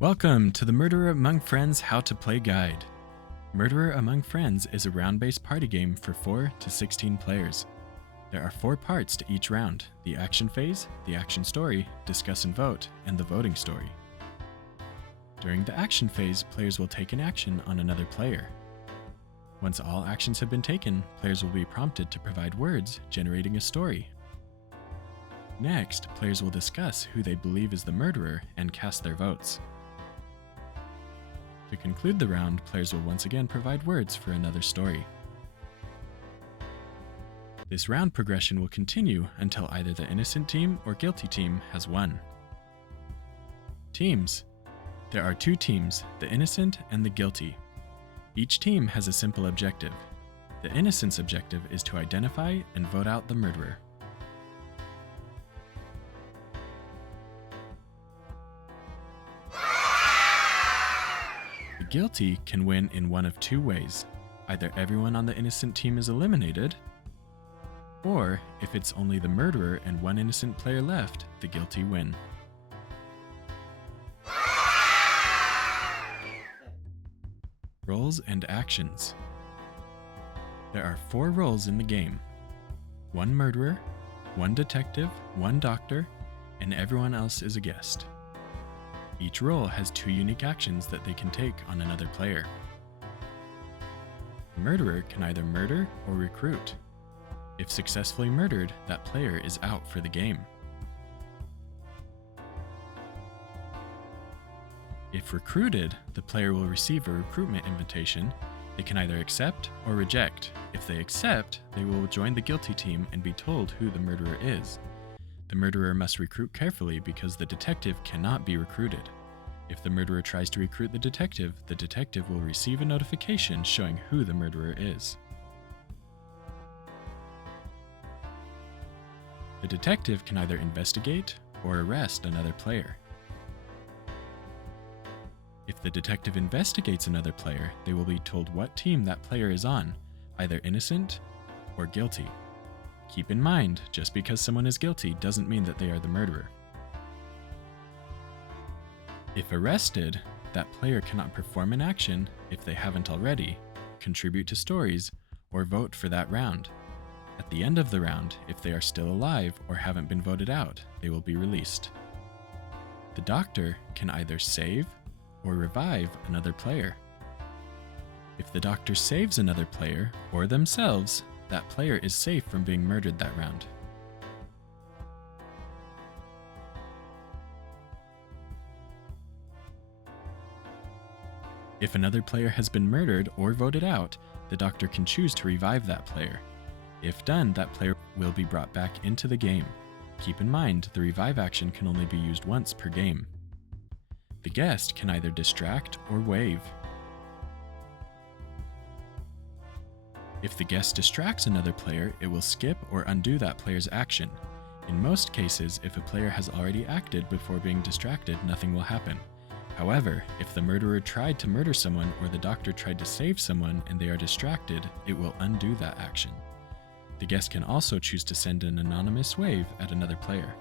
Welcome to the Murderer Among Friends How to Play Guide. Murderer Among Friends is a round-based party game for 4 to 16 players. There are 4 parts to each round: the action phase, the action story, discuss and vote, and the voting story. During the action phase, players will take an action on another player. Once all actions have been taken, players will be prompted to provide words, generating a story. Next, players will discuss who they believe is the murderer and cast their votes. To conclude the round, players will once again provide words for another story. This round progression will continue until either the innocent team or guilty team has won. Teams. There are 2 teams, the innocent and the guilty. Each team has a simple objective. The innocent's objective is to identify and vote out the murderer. The guilty can win in one of 2 ways. Either everyone on the innocent team is eliminated, or if it's only the murderer and 1 innocent player left, the guilty win. Roles and actions. There are 4 roles in the game: 1 murderer, 1 detective, 1 doctor, and everyone else is a guest. Each role has 2 unique actions that they can take on another player. The murderer can either murder or recruit. If successfully murdered, that player is out for the game. If recruited, the player will receive a recruitment invitation. They can either accept or reject. If they accept, they will join the guilty team and be told who the murderer is. The murderer must recruit carefully because the detective cannot be recruited. If the murderer tries to recruit the detective will receive a notification showing who the murderer is. The detective can either investigate or arrest another player. If the detective investigates another player, they will be told what team that player is on, either innocent or guilty. Keep in mind, just because someone is guilty doesn't mean that they are the murderer. If arrested, that player cannot perform an action if they haven't already, contribute to stories, or vote for that round. At the end of the round, if they are still alive or haven't been voted out, they will be released. The doctor can either save or revive another player. If the doctor saves another player or themselves, that player is safe from being murdered that round. If another player has been murdered or voted out, the doctor can choose to revive that player. If done, that player will be brought back into the game. Keep in mind, the revive action can only be used once per game. The guest can either distract or wave. If the guest distracts another player, it will skip or undo that player's action. In most cases, if a player has already acted before being distracted, nothing will happen. However, if the murderer tried to murder someone or the doctor tried to save someone and they are distracted, it will undo that action. The guest can also choose to send an anonymous wave at another player.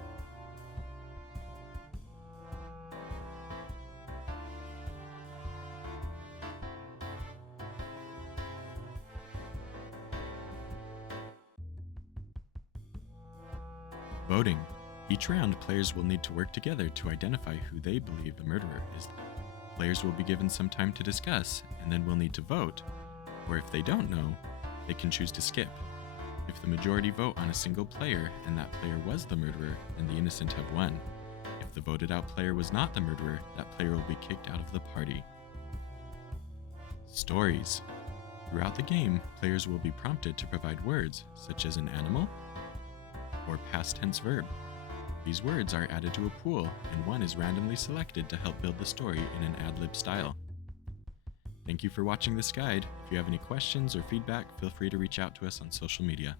Voting. Each round, players will need to work together to identify who they believe the murderer is. Players will be given some time to discuss, and then will need to vote, or if they don't know, they can choose to skip. If the majority vote on a single player and that player was the murderer, then the innocent have won. If the voted out player was not the murderer, that player will be kicked out of the party. Stories. Throughout the game, players will be prompted to provide words, such as an animal or past tense verb. These words are added to a pool, and one is randomly selected to help build the story in an ad-lib style. Thank you for watching this guide. If you have any questions or feedback, feel free to reach out to us on social media.